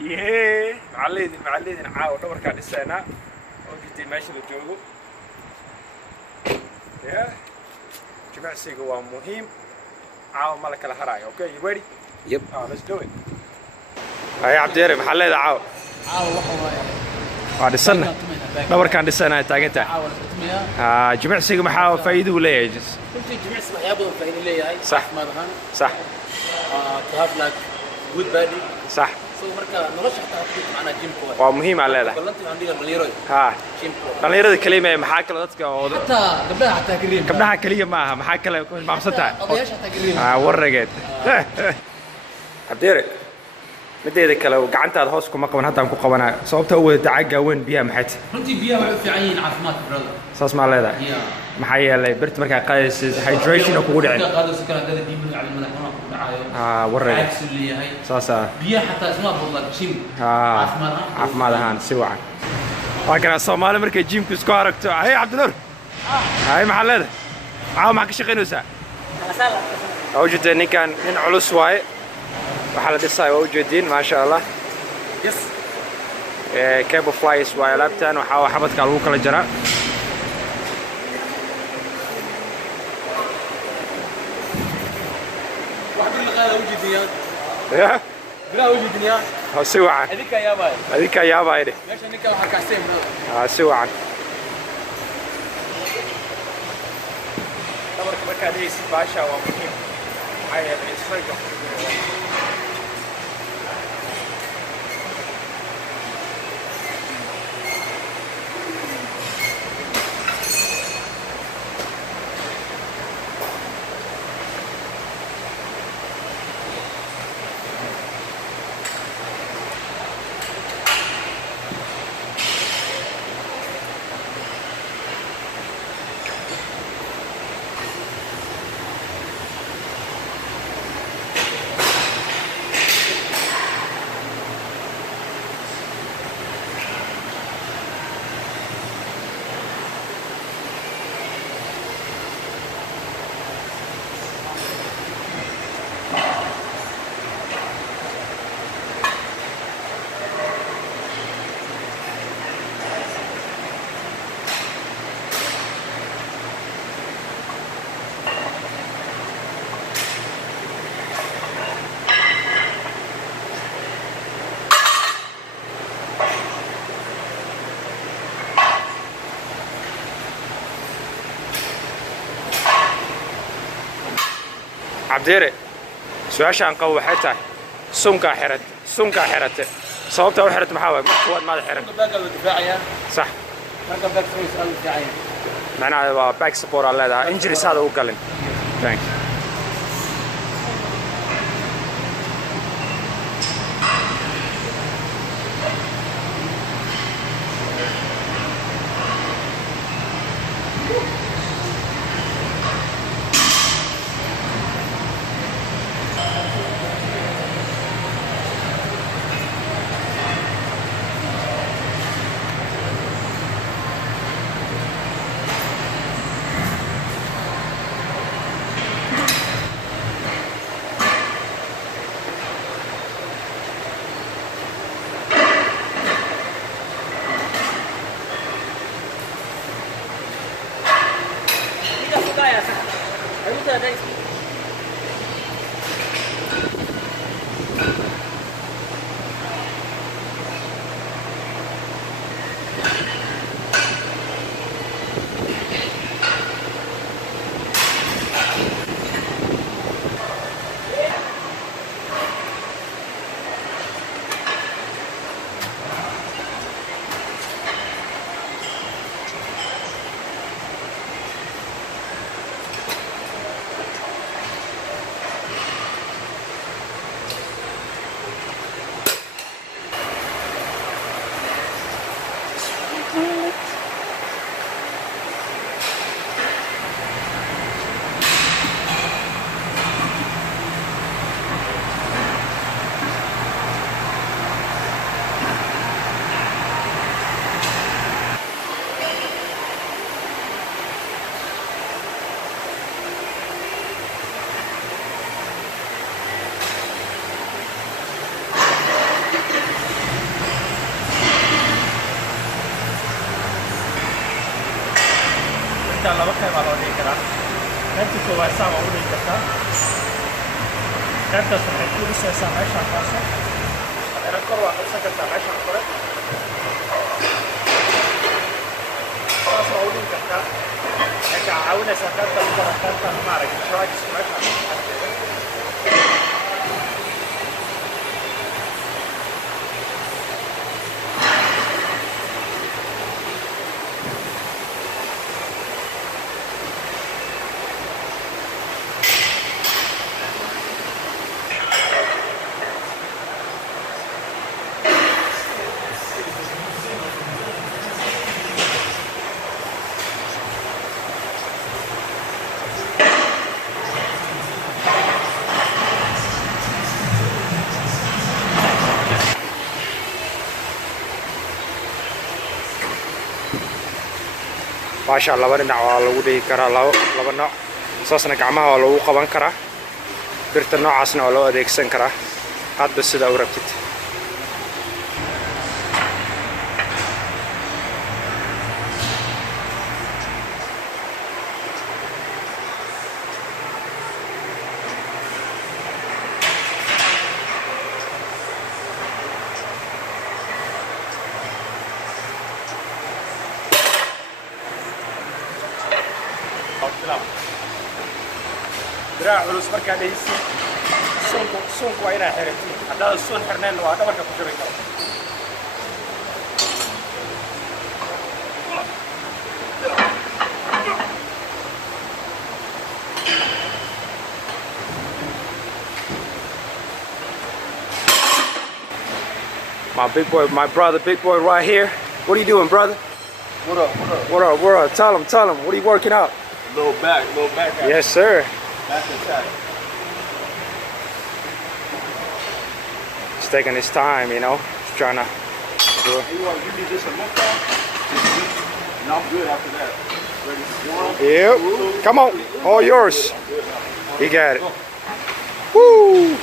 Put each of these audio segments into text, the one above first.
ياه معليدين عاو دبر كان السنة وجدي ماشي للجوجو ياه جمع سيجوا مهم عاو ملك الهراي أوكي you ready؟ Yep. Let's do it. هاي عبد الرحيم محل إذا عاو بعد السنة دبر كان السنة تاجته جمع سيجوا محاو فايدة ولا يجلس كنت جميع صحيابه فايدة ليه هاي صح صح to have like good body صح so مركا نرشح تحطيك معنا جيم كويس ومهم على هذا كلنتي عندي المليون ها جيم كويس dhalinyarada kaliya maxaa kala dadka حتى قبلها حتى كريم gabdhaha kaliya maaha maxaa kale maamsantahay قضياش حتى كريم warrageed abdeere mideeda kale gacantaada hoos kuma qaban haddaan ku qabanaa sababta u wada dacaaga weyn biyaha maxay tahay runtii biyaha waxay u fiican yihiin caafimaadka brother saas maa leedahay maxaa yeelay birta markaa qaadaysid hydration kugu dhicin qaadaysid kala dada diibi cali madax xanuun ku dhacayo warrageed cagsi leeyahay saas biyaha xataa isma badla jim caafimaad ahaan si wacan waa kana Soomaali markay jimku isku aragto hay Cabdinuur hay maxaa leedahay caaw maxaa ka shaqaynaysaa awjada ninkan nin culus waaye waxaa la dhisay waa ujeedin ma sha Allah yes cable flies waaye laabtaan waxaa xabadka lagu kala jaraa واحد اللي قال وجدنيات يا بلا وجدنيات هو سوعة هذيك يا باي ماشي نيكا waxa ka seen سوعة دورك markaa dhaysi baasha waa muhiim maxaa yeelay isfaga عبديري سؤاشان قوة حتى سمكة حرت صوبتها وحرت محاوي قوات ماذا حرت دفاعية صح مركب باك فويس قال دفاعية معناها باك سبور على هذا انجريس هذا هو قلن ثانك qaybta laba qayb baa loo dhigi karaa qaybta koowaad saa waa u dhigi kartaa qaybtaas waxay ku dhisaysaa meeshaan kaasa haddana kor waa qabsan kartaa meeshaan kore saas waa u dhigi kartaa waxay kaa caawinaysaa qaybta u dara qaybtan maaragta shawaajis meeshaan ما شاء الله برنا على ودي كرا لو نوع أساسنا كعمها ولا وقبان كرا برت النوع عصنا ولا أديك سن كرا هاد بس ده وربتت دراع علوس مركا ليس سونك وإنا حرتي هذا السون حرنان وهذا مركا كجري My big boy, my brother, big boy right here. What are you doing, brother? What up, what up? What up, what up? Tell him, what are you working out? Low back. Yes, sir. Back attack. He's taking his time, you know. He's trying to do it. Hey, you want to give me just a lift off? And I'm good after that. Ready? One. Yep. Come on. All yours. You got it. Woo!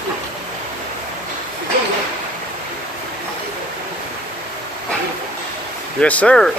Yes, sir.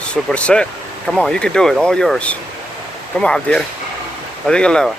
Super set. Come on, you can do it. All yours. Come on, Abdir. هذيك اللعبة.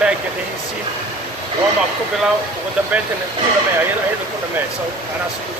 baagga dhehaysiin warm up ku bilow ugu dambeyntina ku dhameey ayada ku dhameey so anaa sidoo